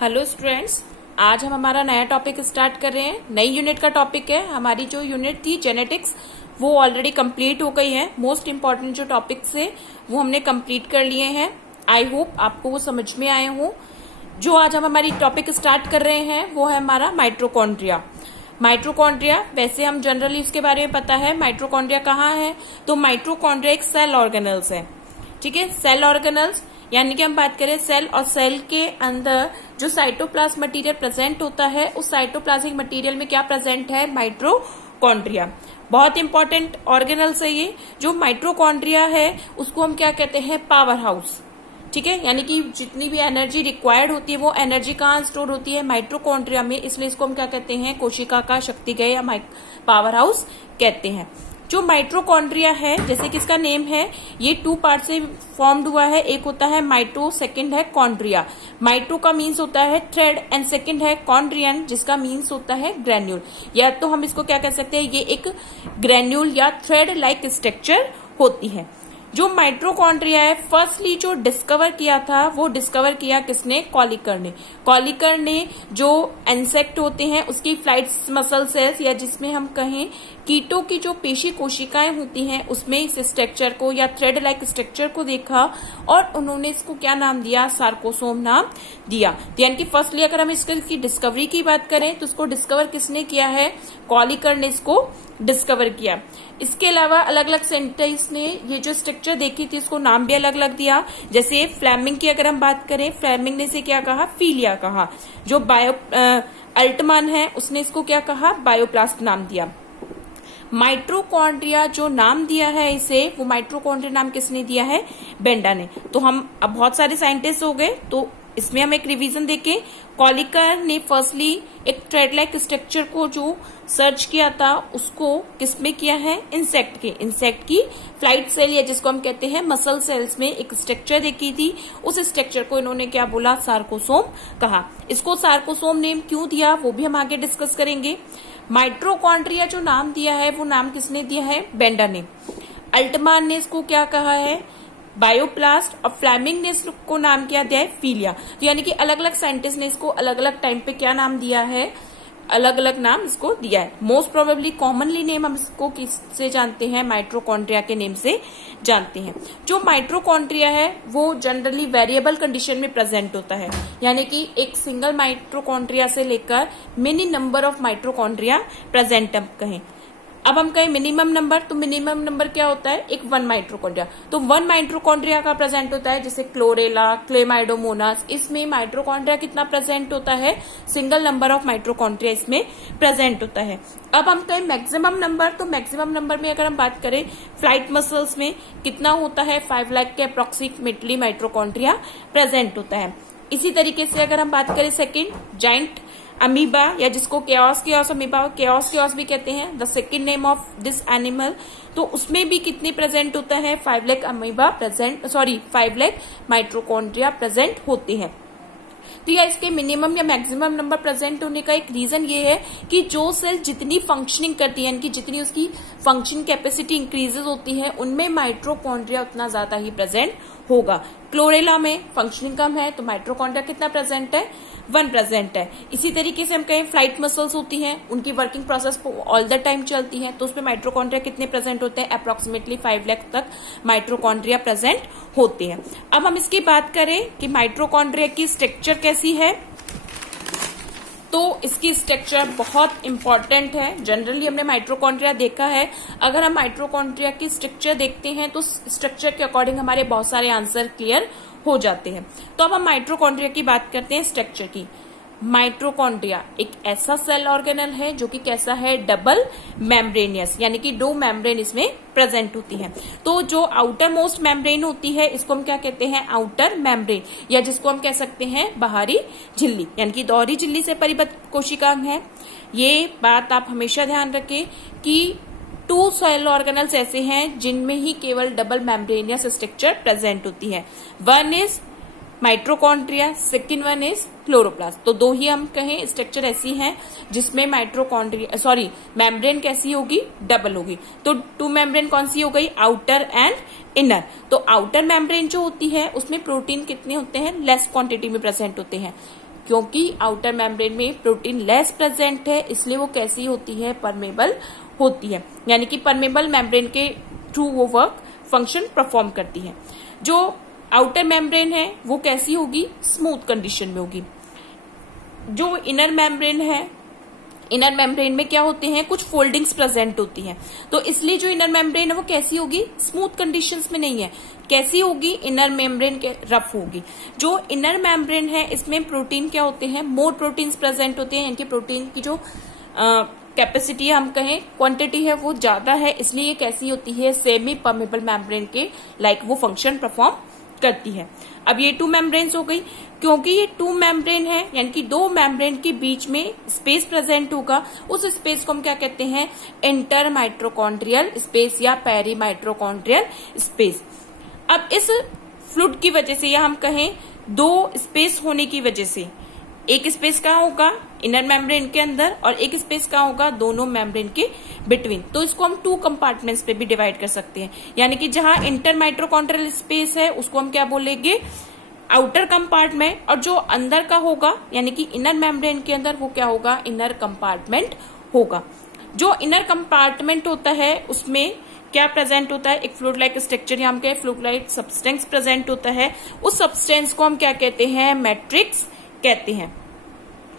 Hello students, आज हम हमारा नया टॉपिक स्टार्ट कर रहे हैं। नई यूनिट का टॉपिक है। हमारी जो यूनिट थी जेनेटिक्स वो ऑलरेडी कंप्लीट हो गई है। मोस्ट इम्पॉर्टेंट जो टॉपिक्स है वो हमने कंप्लीट कर लिए हैं। आई होप आपको वो समझ में आए हो। जो आज हम हमारी टॉपिक स्टार्ट कर रहे हैं वो है हमारा माइटोकॉन्ड्रिया। माइटोकॉन्ड्रिया वैसे हम जनरली उसके बारे में पता है। माइटोकॉन्ड्रिया कहाँ है? तो माइटोकॉन्ड्रिया एक सेल ऑर्गेनल्स है। ठीक है, सेल ऑर्गेनल्स यानी कि हम बात करें सेल और सेल के अंदर जो साइटोप्लाज्म मटेरियल प्रेजेंट होता है, उस साइटोप्लाज्मिक मटेरियल में क्या प्रेजेंट है? माइटोकॉन्ड्रिया। बहुत इंपॉर्टेंट ऑर्गेनल्स है ये। जो माइटोकॉन्ड्रिया है उसको हम क्या कहते हैं? Power house. ठीक है, यानी कि जितनी भी एनर्जी रिक्वायर्ड होती है वो एनर्जी कहाँ स्टोर होती है? माइटोकॉन्ड्रिया में। इसलिए इसको हम क्या कहते हैं? कोशिका का शक्तिगृह या पावर हाउस कहते हैं। जो माइटोकॉन्ड्रिया है, जैसे कि इसका नेम है, ये 2 पार्ट से फॉर्म्ड हुआ है। एक होता है माइटो, सेकंड है कॉन्ड्रिया। माइटो का मीन्स होता है थ्रेड एंड सेकंड है कॉन्ड्रियन, जिसका मीन्स होता है ग्रेन्यूल। या तो हम इसको क्या कह सकते हैं? ये एक ग्रेन्यूल या थ्रेड लाइक स्ट्रक्चर होती है। जो माइटोकॉन्ड्रिया है, फर्स्टली जो डिस्कवर किया था वो डिस्कवर किया किसने? कॉलिकर ने। कॉलिकर ने जो इंसेक्ट होते हैं उसकी फ्लाइट मसल सेल्स या जिसमें हम कहें कीटों की जो पेशी कोशिकाएं होती हैं उसमें इस स्ट्रक्चर को या थ्रेड लाइक स्ट्रक्चर को देखा और उन्होंने इसको क्या नाम दिया? सार्कोसोम नाम दिया। यानी कि फर्स्टली अगर हम इसकी डिस्कवरी की बात करें तो इसको डिस्कवर किसने किया है? कॉलिकर ने इसको डिस्कवर किया। इसके अलावा अलग अलग साइंटिस्ट ने ये जो स्ट्रक्चर देखी थी उसको नाम भी अलग अलग दिया। जैसे फ्लेमिंग की अगर हम बात करें, फ्लेमिंग ने इसे क्या कहा? फीलिया कहा। जो अल्टमैन है उसने इसको क्या कहा? बायोप्लास्ट नाम दिया। माइटोकॉन्ड्रिया जो नाम दिया है इसे, वो माइटोकॉन्ड्रिया नाम किसने दिया है? बेंडा ने। तो हम अब बहुत सारे साइंटिस्ट हो गए, तो इसमें हम एक रिवीजन देखें। कॉलिकर ने फर्स्टली एक थ्रेड लाइक स्ट्रक्चर को जो सर्च किया था उसको किसमें किया है? इंसेक्ट की फ्लाइट सेल या जिसको हम कहते हैं मसल सेल्स में एक स्ट्रक्चर देखी थी। उस स्ट्रक्चर को इन्होंने क्या बोला? सार्कोसोम कहा। इसको सार्कोसोम नेम क्यों दिया वो भी हम आगे डिस्कस करेंगे। माइटोकॉन्ड्रिया जो नाम दिया है वो नाम किसने दिया है? बेंडा ने। अल्टमैन ने इसको क्या कहा है? बायोप्लास्ट। और फ्लेमिंग ने इसको नाम क्या दिया है? फीलिया। तो यानी कि अलग अलग साइंटिस्ट ने इसको अलग अलग टाइम पे क्या नाम दिया है? अलग अलग नाम इसको दिया है। मोस्ट प्रोबेबली कॉमनली नेम हम इसको किससे जानते हैं? माइटोकॉन्ड्रिया के नेम से जानते हैं। जो माइटोकॉन्ड्रिया है वो जनरली वेरिएबल कंडीशन में प्रेजेंट होता है, यानी कि एक सिंगल माइटोकॉन्ड्रिया से लेकर many number of mitochondria present हम कहें। अब हम कहें मिनिमम नंबर, तो मिनिमम नंबर क्या होता है? एक 1 माइटोकॉन्ड्रिया। तो 1 माइटोकॉन्ड्रिया का प्रेजेंट होता है, जैसे क्लोरेला, क्लेमाइडोमोनास, इसमें माइटोकॉन्ड्रिया कितना प्रेजेंट होता है? सिंगल नंबर ऑफ माइटोकॉन्ड्रिया इसमें प्रेजेंट होता है। अब हम कहें मैक्सिमम नंबर, तो मैक्सिमम नंबर में अगर हम बात करें फ्लाइट मसल्स में कितना होता है? 5 लाख के अप्रोक्सीमेटली माइटोकॉन्ड्रिया प्रेजेंट होता है। इसी तरीके से अगर हम बात करें सेकेंड जाइंट अमीबा या जिसको केओस अमीबा, केओस भी कहते हैं, the second name of this animal, तो उसमें भी कितनी प्रेजेंट होता है? 5 lakh amoeba present, 5 lakh mitochondria present होते हैं। तो या इसके मिनिमम या मैक्सिमम नंबर प्रेजेंट होने का एक रीजन ये है कि जो सेल जितनी फंक्शनिंग करती है, यानी कि जितनी उसकी फंक्शन कैपेसिटी इंक्रीजेस होती है, उनमें माइटोकॉन्ड्रिया उतना ज्यादा ही प्रेजेंट होगा। क्लोरेला में फंक्शनिंग कम है तो माइटोकॉन्ड्रिया कितना प्रेजेंट है? 1 प्रेजेंट है। इसी तरीके से हम कहें फ्लाइट मसल्स होती हैं, उनकी working process all the time चलती है, तो उसमें माइटोकॉन्ड्रिया कितने प्रेजेंट होते हैं? अप्रोक्सीमेटली 5 लाख तक माइटोकॉन्ड्रिया प्रेजेंट होते हैं। अब हम इसकी बात करें कि माइटोकॉन्ड्रिया की स्ट्रक्चर कैसी है, तो इसकी स्ट्रक्चर बहुत इंपॉर्टेंट है। जनरली हमने माइटोकॉन्ड्रिया देखा है। अगर हम माइटोकॉन्ड्रिया की स्ट्रक्चर देखते हैं तो स्ट्रक्चर के अकॉर्डिंग हमारे बहुत सारे आंसर क्लियर हो जाते हैं। तो अब हम माइटोकॉन्ड्रिया की बात करते हैं स्ट्रक्चर की। माइटोकॉन्ड्रिया एक ऐसा सेल ऑर्गेनल है जो कि कैसा है? डबल मेम्ब्रेनियस, यानी कि 2 मेम्ब्रेन इसमें प्रेजेंट होती है। तो जो आउटर मोस्ट मेम्ब्रेन होती है इसको हम क्या कहते हैं? आउटर मेम्ब्रेन, या जिसको हम कह सकते हैं बाहरी झिल्ली, यानी कि दोहरी झिल्ली से परिबद्ध कोशिकांग है। ये बात आप हमेशा ध्यान रखें कि 2 सेल ऑर्गेनल्स ऐसे हैं जिनमें ही केवल डबल मेम्ब्रेनियस स्ट्रक्चर प्रेजेंट होती है। 1 is mitochondria, second 1 is chloroplast. तो 2 ही हम कहें स्ट्रक्चर ऐसी हैं जिसमें मेम्ब्रेन कैसी होगी? डबल होगी। तो 2 मेम्ब्रेन कौन सी हो गई? Outer and inner. तो आउटर मेम्ब्रेन जो होती है उसमें प्रोटीन कितने होते हैं? लेस क्वांटिटी में प्रेजेंट होते हैं। क्योंकि आउटर मेम्ब्रेन में प्रोटीन लेस प्रेजेंट है, इसलिए वो कैसी होती है, परमेबल होती है, यानी कि परमेबल मेम्ब्रेन के थ्रू वो वर्क फंक्शन परफॉर्म करती है। जो आउटर मेम्ब्रेन है वो कैसी होगी, स्मूथ कंडीशन में होगी। जो इनर मेम्ब्रेन है, इनर मेम्ब्रेन में क्या होते हैं, कुछ फोल्डिंग्स प्रेजेंट होती हैं, तो इसलिए जो इनर मेम्ब्रेन है वो कैसी होगी, स्मूथ कंडीशंस में नहीं है। कैसी होगी, इनर मेम्ब्रेन के रफ होगी। जो इनर मेम्ब्रेन है इसमें प्रोटीन क्या होते हैं, मोर प्रोटीन्स प्रेजेंट होते हैं, इनकी प्रोटीन की जो कैपेसिटी है, हम कहें क्वांटिटी है, वो ज्यादा है, इसलिए ये कैसी होती है, सेमी परमेबल मेम्ब्रेन के लाइक वो फंक्शन परफॉर्म करती है। अब ये 2 मेम्ब्रेन्स हो गई, क्योंकि ये 2 मेम्ब्रेन है यानी कि 2 मेम्ब्रेन के बीच में स्पेस प्रेजेंट होगा, उस स्पेस को हम क्या कहते हैं, इंटर माइट्रोकॉन्ड्रियल स्पेस या पेरी माइट्रोकॉन्ड्रियल स्पेस। अब इस फ्लूइड की वजह से या हम कहें 2 स्पेस होने की वजह से, एक स्पेस कहाँ होगा, इनर मेम्ब्रेन के अंदर, और एक स्पेस कहाँ होगा, दोनों मेम्ब्रेन के बिटवीन। तो इसको हम 2 कंपार्टमेंट्स पे भी डिवाइड कर सकते हैं, यानी कि जहां इंटर माइट्रोकॉन्ड्रियल स्पेस है उसको हम क्या बोलेंगे, आउटर कंपार्टमेंट, और जो अंदर का होगा यानी कि इनर मेम्ब्रेन के अंदर वो क्या होगा, इनर कंपार्टमेंट होगा। जो इनर कंपार्टमेंट होता है उसमें क्या प्रेजेंट होता है, एक फ्लूइड लाइक स्ट्रक्चर, यहाँ पे फ्लूइड लाइक सब्सटेंस प्रेजेंट होता है, उस सब्सटेंस को हम क्या कहते हैं, मैट्रिक्स कहते हैं।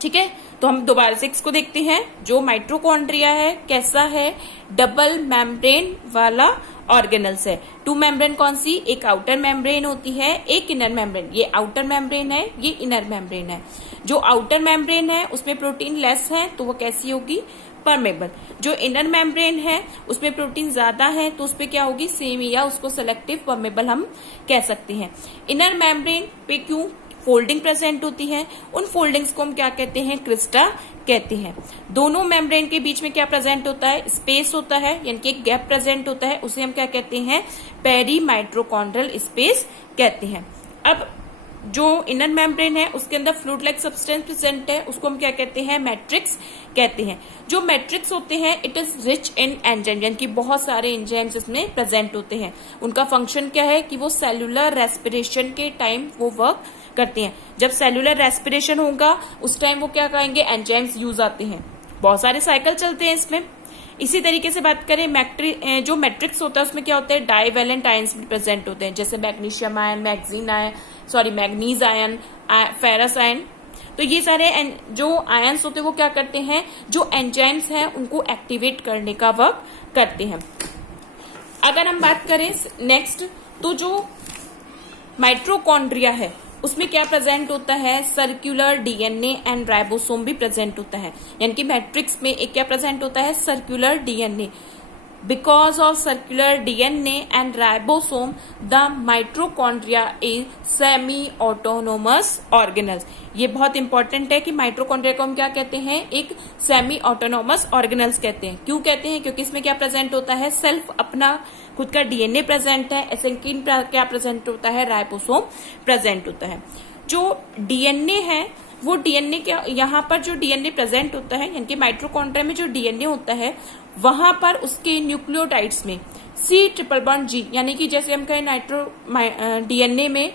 ठीक है, तो हम दोबारा से इसको देखते हैं। जो माइट्रोकॉन्ड्रिया है कैसा है, डबल मेम्ब्रेन वाला ऑर्गेनल्स है। 2 मेम्ब्रेन कौन सी, एक आउटर मेम्ब्रेन होती है, एक इनर मेम्ब्रेन। ये आउटर मेम्ब्रेन है, ये इनर मेम्ब्रेन है। जो आउटर मेम्ब्रेन है उसमें प्रोटीन लेस है तो वो कैसी होगी, परमेबल। जो इनर मेम्ब्रेन है उसमें प्रोटीन ज्यादा है तो उसपे क्या होगी, सेमी या उसको सेलेक्टिव परमेबल हम कह सकते हैं। इनर मेम्ब्रेन पे क्यों फोल्डिंग प्रेजेंट होती है, उन फोल्डिंग्स को हम क्या कहते हैं, क्रिस्टा कहते हैं। दोनों मेम्ब्रेन के बीच में क्या प्रेजेंट होता है, स्पेस होता है, यानी कि एक गैप प्रेजेंट होता है, उसे हम क्या कहते हैं, पेरी माइट्रोकॉन्ड्रियल स्पेस कहते हैं। अब जो इनर मेम्ब्रेन है उसके अंदर फ्लूइड लाइक सब्सटेंस प्रेजेंट है, उसको हम क्या कहते हैं, मैट्रिक्स कहते हैं। जो मैट्रिक्स होते हैं it is rich in enzyme, यानी कि बहुत सारे एंजाइम्स इसमें प्रेजेंट होते हैं। उनका फंक्शन क्या है कि वो सेलुलर रेस्पिरेशन के टाइम वो वर्क करते हैं। जब सेलुलर रेस्पिरेशन होगा उस टाइम वो क्या कहेंगे, एंजाइम्स यूज आते हैं। बहुत सारे साइकिल चलते हैं इसमें। इसी तरीके से बात करें जो मैट्रिक्स होता है उसमें क्या होता है, डाइवेलेंट आयंस प्रेजेंट होते हैं, जैसे magnesium ion, manganese ion, ferrous ion. तो ये सारे जो आयंस होते हैं वो क्या करते हैं, जो एंजाइम्स हैं उनको एक्टिवेट करने का वर्क करते हैं। अगर हम बात करें नेक्स्ट, तो जो माइट्रोकॉन्ड्रिया है उसमें क्या प्रेजेंट होता है, सर्कुलर डीएनए एंड राइबोसोम भी प्रेजेंट होता है। यानी कि मैट्रिक्स में एक क्या प्रेजेंट होता है, circular DNA. Because of circular DNA and ribosome the mitochondria is semi autonomous organelles. ये बहुत इंपॉर्टेंट है कि माइट्रोकॉन्ड्रिया को हम क्या कहते हैं, एक सेमी ऑटोनोमस ऑर्गेनल्स कहते हैं। क्यों कहते हैं, क्योंकि इसमें क्या प्रेजेंट होता है, सेल्फ अपना खुद का डीएनए प्रेजेंट है, एसेंकिन क्या प्रेजेंट होता है, राइबोसोम प्रेजेंट होता है। जो डीएनए है वो डीएनए क्या, यहाँ पर जो डीएनए प्रेजेंट होता है, यानी कि माइट्रोकॉन्ड्रिया में जो डीएनए होता है वहां पर उसके न्यूक्लियोटाइड्स में C+G, यानी कि जैसे हम कहें डीएनए में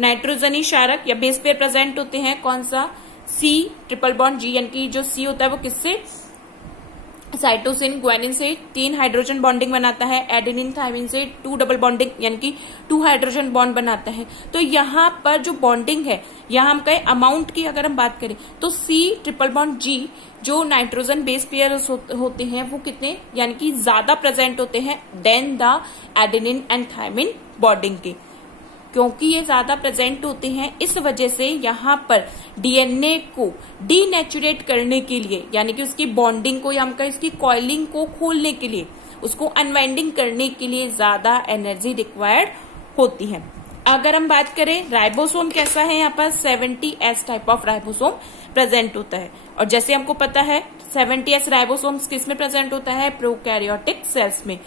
नाइट्रोजनी क्षारक या बेस पेयर प्रेजेंट होते हैं, कौन सा, C+G, यानी कि जो C होता है वो किससे, साइटोसिन ग्वानिन से 3 हाइड्रोजन बॉन्डिंग बनाता है, एडेनिन थायमिन से 2 डबल बॉन्डिंग यानी कि 2 हाइड्रोजन बॉन्ड बनाता है। तो यहाँ पर जो बॉन्डिंग है, यहाँ हम कहें अमाउंट की अगर हम बात करें तो C+G जो नाइट्रोजन बेस पेयर होते हैं वो कितने, यानी कि ज्यादा प्रेजेंट होते हैं then the adenine and thymine bonding के। क्योंकि ये ज्यादा प्रेजेंट होते हैं इस वजह से यहाँ पर डीएनए को डीनेचुरेट करने के लिए, यानी कि उसकी बॉन्डिंग को या हम कहें उसकी कॉइलिंग को खोलने के लिए, उसको अनवाइंडिंग करने के लिए ज्यादा एनर्जी रिक्वायर्ड होती है। अगर हम बात करें राइबोसोम कैसा है, यहाँ पर 70S type of ribosome present होता है। और जैसे हमको पता है 70S राइबोसोम्स किस में प्रेजेंट होता है, प्रोकैरियोटिक सेल्स में।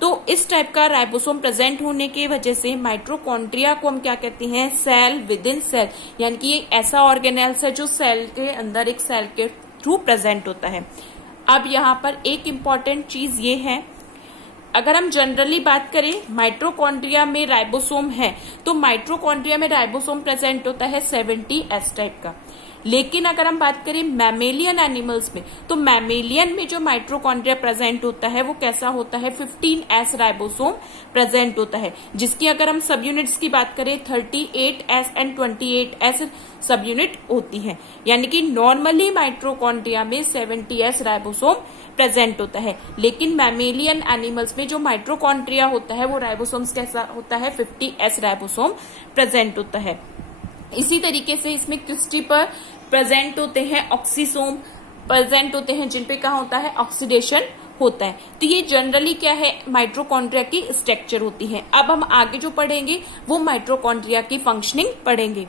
तो इस टाइप का राइबोसोम प्रेजेंट होने की वजह से माइट्रोकॉन्ड्रिया को हम क्या कहते हैं, सेल विद इन सेल, यानी कि एक ऐसा ऑर्गेनेल्स है जो सेल के अंदर एक सेल के थ्रू प्रेजेंट होता है। अब यहाँ पर एक इम्पॉर्टेंट चीज ये है, अगर हम जनरली बात करें माइट्रोकॉन्ड्रिया में राइबोसोम है तो माइट्रोकॉन्ड्रिया में राइबोसोम प्रेजेंट होता है 70S टाइप का। लेकिन अगर हम बात करें मैमेलियन एनिमल्स में, तो मैमेलियन में जो माइटोकॉन्ड्रिया प्रेजेंट होता है वो कैसा होता है, 15S राइबोसोम प्रेजेंट होता है, जिसकी अगर हम सब यूनिट्स की बात करें 38S एंड 28S सब यूनिट होती है। यानी कि नॉर्मली माइटोकॉन्ड्रिया में 70S राइबोसोम प्रेजेंट होता है, लेकिन मैमेलियन एनिमल्स में जो माइटोकॉन्ड्रिया होता है वो राइबोसोम्स कैसा होता है, 50S राइबोसोम प्रेजेंट होता है। इसी तरीके से इसमें क्रिस्टी पर प्रेजेंट होते हैं ऑक्सीसोम प्रेजेंट होते हैं, जिनपे कहा होता है ऑक्सीडेशन होता है। तो ये जनरली क्या है, माइटोकॉन्ड्रिया की स्ट्रक्चर होती है। अब हम आगे जो पढ़ेंगे वो माइटोकॉन्ड्रिया की फंक्शनिंग पढ़ेंगे।